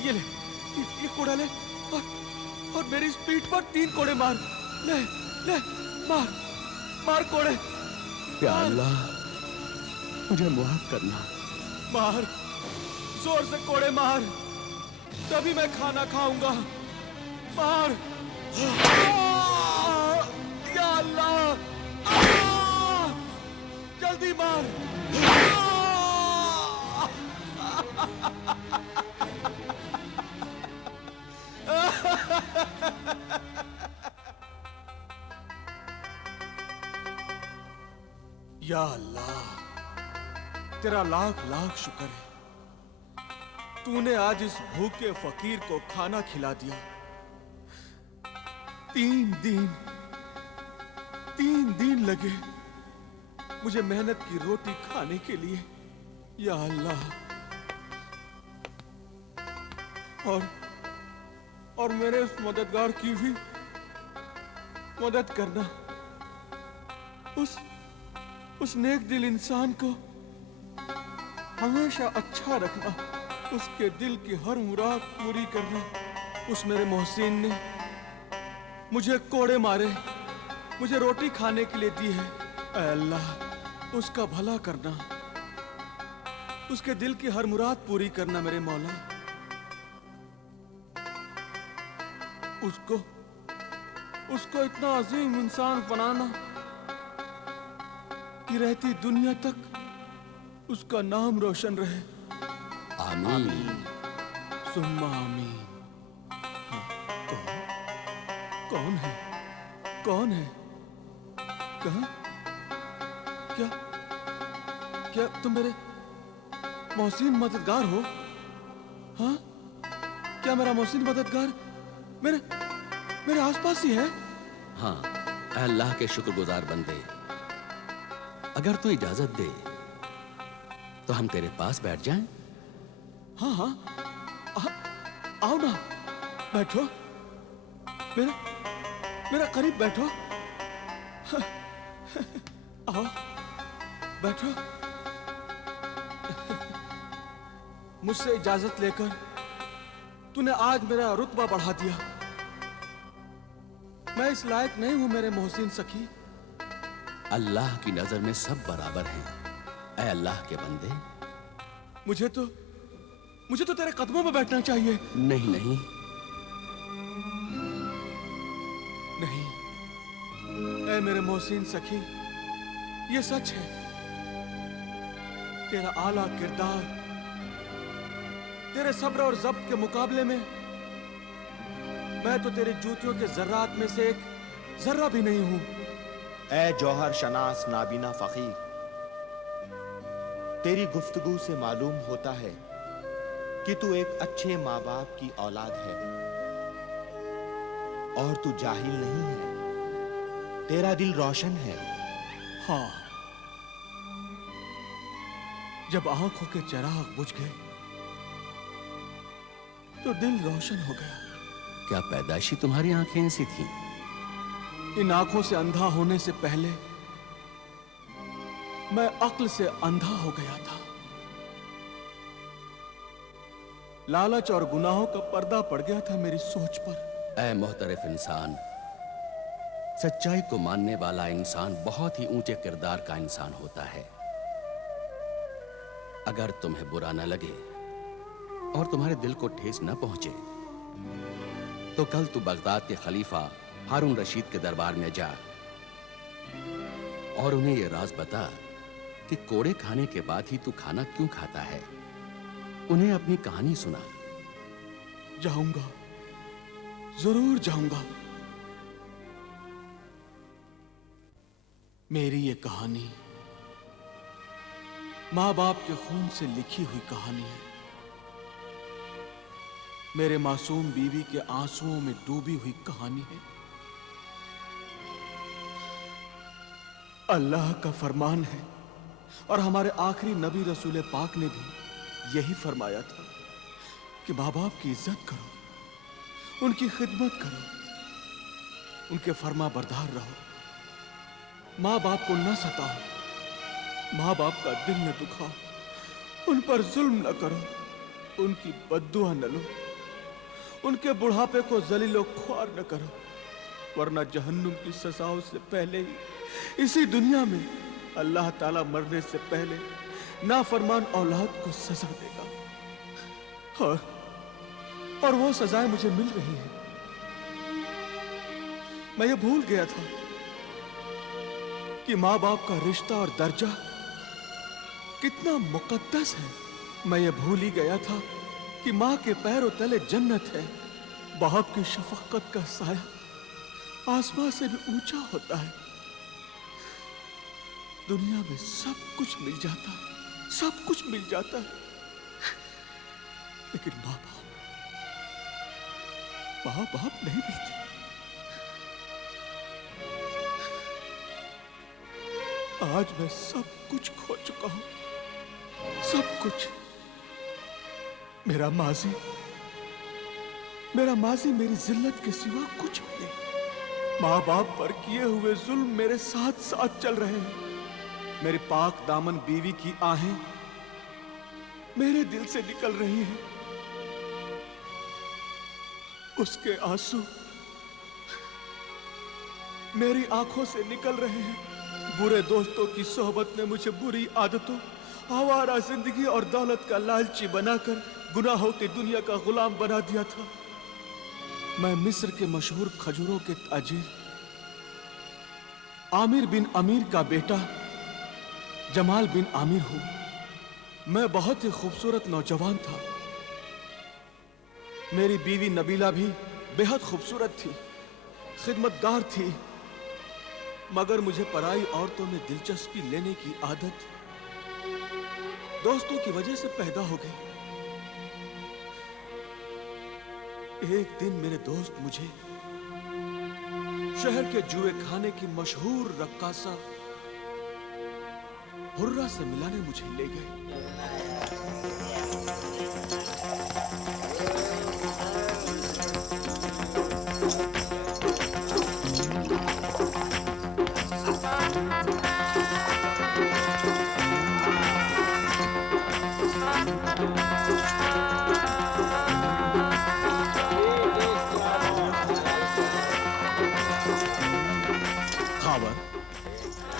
ये ले, ये कोड़ा ले और मेरी पीठ पर 3 कोड़े मार। ले ले, मार मार कोड़े। या अल्लाह, मुझे माफ करना। मार, जोर से कोड़े मार, तभी मैं खाना खाऊंगा। मार। या अल्लाह, जल्दी मार। या अल्लाह, तेरा लाख लाख शुक्र है, तूने आज इस भूखे फकीर को खाना खिला दिया। 3 दिन लगे मुझे मेहनत की रोटी खाने के लिए। या अल्लाह, और मेरे उस मददगार की भी मदद करना। उस नेक दिल इंसान को हमेशा अच्छा रखना, उसके दिल की हर मुराद पूरी करना। उस मेरे मोहसिन ने मुझे कोड़े मारे, मुझे रोटी खाने के लिए दी है। ऐ अल्लाह, उसका भला करना, उसके दिल की हर मुराद पूरी करना मेरे मौला। उसको इतना अजीम इंसान बनाना कि रहती दुनिया तक उसका नाम रोशन रहे। आमीन। सुम्मा आमीन। हाँ, कौन है? कौन है? कहाँ? क्या तुम मेरे मोहसिन मददगार हो? हाँ, क्या मेरा मोहसिन मददगार मेरे आसपास ही है? हाँ, अल्लाह के शुक्रगुजार बंदे, अगर तू इजाजत दे तो हम तेरे पास बैठ जाएं? हाँ, आओ ना, बैठो, मेरा करीब बैठो। आओ, बैठो। मुझसे इजाजत लेकर तूने आज मेरा रुतबा बढ़ा दिया। मैं इस लायक नहीं हूं मेरे मोहसिन सखी। अल्लाह की नजर में सब बराबर हैं। ऐ अल्लाह के बंदे, मुझे तो तेरे कदमों में बैठना चाहिए। नहीं नहीं नहीं, ऐ मेरे मोहसिन सखी, ये सच है। तेरा आला किरदार, तेरे सब्र और ज़ब्त के मुकाबले में मैं तो तेरे जूतियों के जर्रात में से एक जर्रा भी नहीं हूं। ऐ जौहर शनास नाबीना फकीर, तेरी गुफ्तगू से मालूम होता है कि तू एक अच्छे माँ बाप की औलाद है और तू जाहिल नहीं है, तेरा दिल रोशन है। हाँ, जब आंखों के चिराग बुझ गए तो दिल रोशन हो गया। क्या पैदाइशी तुम्हारी आंखें ऐसी थी? इन आंखों से अंधा होने से पहले मैं अक्ल से अंधा हो गया था। लालच और गुनाहों का पर्दा पड़ गया था मेरी सोच पर। ऐ मोहतरफ इंसान, सच्चाई को मानने वाला इंसान बहुत ही ऊंचे किरदार का इंसान होता है। अगर तुम्हें बुरा न लगे और तुम्हारे दिल को ठेस न पहुंचे तो कल तू बगदाद के खलीफा हारून रशीद के दरबार में जा और उन्हें यह राज बता कि कोड़े खाने के बाद ही तू खाना क्यों खाता है। उन्हें अपनी कहानी सुना। जाऊंगा, जरूर जाऊंगा। मेरी ये कहानी माँ बाप के खून से लिखी हुई कहानी है। मेरे मासूम बीवी के आंसुओं में डूबी हुई कहानी है। अल्लाह का फरमान है और हमारे आखिरी नबी रसूल पाक ने भी यही फरमाया था कि माँ बाप की इज्जत करो, उनकी खिदमत करो, उनके फरमा बरदार रहो, माँ बाप को न सताओ, माँ बाप का दिल न दुखाओ, उन पर जुल्म न करो, उनकी बद्दुआ न लो। उनके बुढ़ापे को जलीलो ख्वार न करो, वरना जहन्नुम की सजाओं से पहले ही इसी दुनिया में अल्लाह ताला मरने से पहले नाफरमान औलाद को सजा देगा। और वो सजाएं मुझे मिल रही हैं। मैं ये भूल गया था कि माँ बाप का रिश्ता और दर्जा कितना मुकद्दस है। मैं ये भूल ही गया था कि माँ के पैरों तले जन्नत है। बाप की शफकत का साया आसमां से भी ऊंचा होता है। दुनिया में सब कुछ मिल जाता है, सब कुछ मिल जाता है, लेकिन माँ बाप नहीं मिलते। आज मैं सब कुछ खो चुका हूं, सब कुछ। मेरा माजी मेरी जिल्लत के सिवा कुछ भी नहीं। माँ बाप पर किए हुए जुल्म मेरे साथ साथ चल रहे हैं। मेरी पाक दामन बीवी की आहें मेरे दिल से निकल रही हैं। उसके आंसू मेरी आंखों से निकल रहे हैं। बुरे दोस्तों की सोहबत ने मुझे बुरी आदतों, आवारा जिंदगी और दौलत का लालची बनाकर गुनाहों की दुनिया का गुलाम बना दिया था। मैं मिस्र के मशहूर खजूरों के ताजिर आमिर बिन अमीर का बेटा जमाल बिन आमिर हूं। मैं बहुत ही खूबसूरत नौजवान था। मेरी बीवी नबीला भी बेहद खूबसूरत थी, खिदमतगार थी, मगर मुझे पराई औरतों में दिलचस्पी लेने की आदत दोस्तों की वजह से पैदा हो गई। एक दिन मेरे दोस्त मुझे शहर के जुए खाने की मशहूर रक्कासा हुर्रा से मिलाने मुझे ले गए।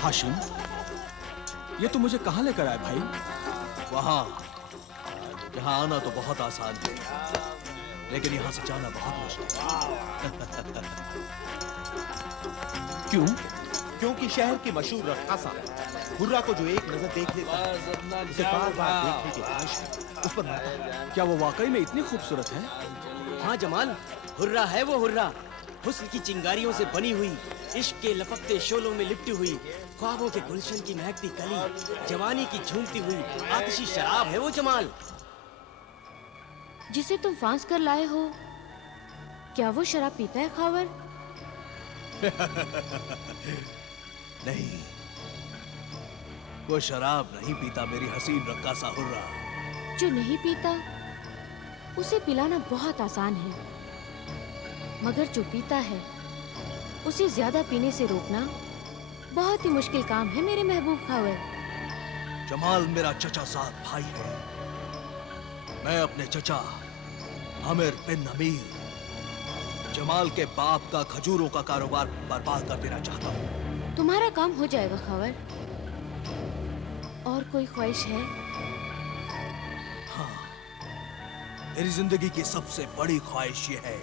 हाशिम, ये तो मुझे कहां लेकर आए भाई? वहां जहां आना तो बहुत आसान है, लेकिन यहां से जाना बहुत मुश्किल। क्यों? क्योंकि शहर की मशहूर रक्कासा हुर्रा को जो एक नजर देख लेता है, उसे बार बार देखने की ख्वाहिश है, उस पर मरता है। क्या वो वाकई में इतनी खूबसूरत है? हाँ जमाल, हुर्रा है वो हुर्रा। हुस्न की चिंगारियों से बनी हुई, इश्क के लपकते शोलों में लिपटी हुई, ख्वाबों के गुलशन की महकती कली, जवानी की झूमती हुई आतिशी शराब है वो जमाल। जिसे तुम फांस कर लाए हो, क्या वो शराब पीता है खावर? नहीं, वो शराब नहीं पीता मेरी हसीन रक्कासा हुर्रा। जो नहीं पीता उसे पिलाना बहुत आसान है, मगर जो पीता है उसे ज्यादा पीने से रोकना बहुत ही मुश्किल काम है मेरे महबूब खावर। जमाल मेरा चचा साथ भाई है। मैं अपने चचा आमिर बिन अमीर जमाल के बाप का खजूरों का कारोबार बर्बाद कर देना चाहता हूँ। तुम्हारा काम हो जाएगा खावर। और कोई ख्वाहिश है? हाँ, मेरी जिंदगी की सबसे बड़ी ख्वाहिश ये है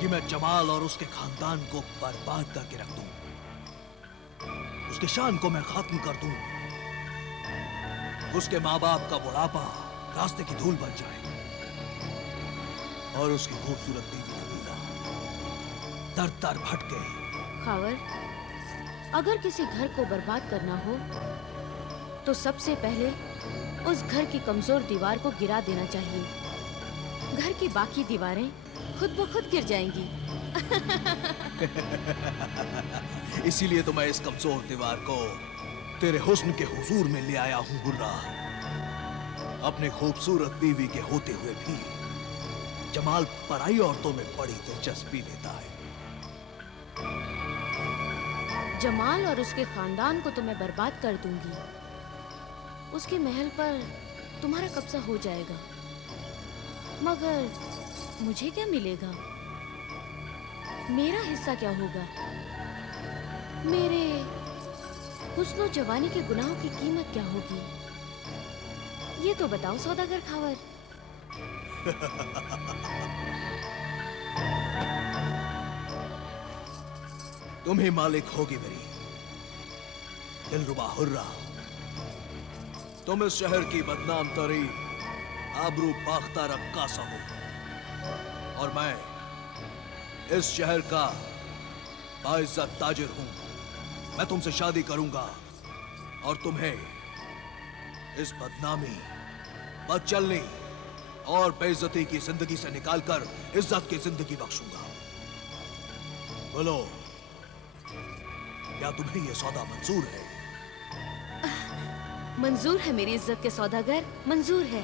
कि मैं जमाल और उसके खानदान को बर्बाद करके रख दूं, उसके शान को मैं खत्म कर दूं, उसके माँ बाप का बुढ़ापा रास्ते की धूल बन जाए और उसकी खूबसूरत बीवी नबीला दर दर भटके। खावर, अगर किसी घर को बर्बाद करना हो तो सबसे पहले उस घर की कमजोर दीवार को गिरा देना चाहिए। घर की बाकी दीवारें खुद ब खुद गिर जाएंगी। इसीलिए तो मैं इस कमजोर दीवार को तेरे हुस्न के हुजूर में ले आया हूं हुर्रा। अपने खूबसूरत बीवी के होते हुए भी जमाल पराई औरतों में बड़ी दिलचस्पी लेता है। जमाल और उसके खानदान को तो मैं बर्बाद कर दूंगी। उसके महल पर तुम्हारा कब्जा हो जाएगा, मगर मुझे क्या मिलेगा? मेरा हिस्सा क्या होगा? मेरे हुस्न और जवानी के गुनाहों की कीमत क्या होगी? ये तो बताओ सौदागर खावर। तुम ही मालिक होगी मेरी दिलरुबा हुर्रा। तुम इस शहर की बदनाम तरीन आबरू बाख्ता रक्कासा हो और मैं इस शहर का बाइज्जत ताजिर हूं। मैं तुमसे शादी करूंगा और तुम्हें इस बदनामी, बदचलनी और बेइज्जती की जिंदगी से निकालकर इज्जत की जिंदगी बख्शूंगा। बोलो, क्या तुम्हें यह सौदा मंजूर है? मंजूर है मेरी इज्जत के सौदागर, मंजूर है।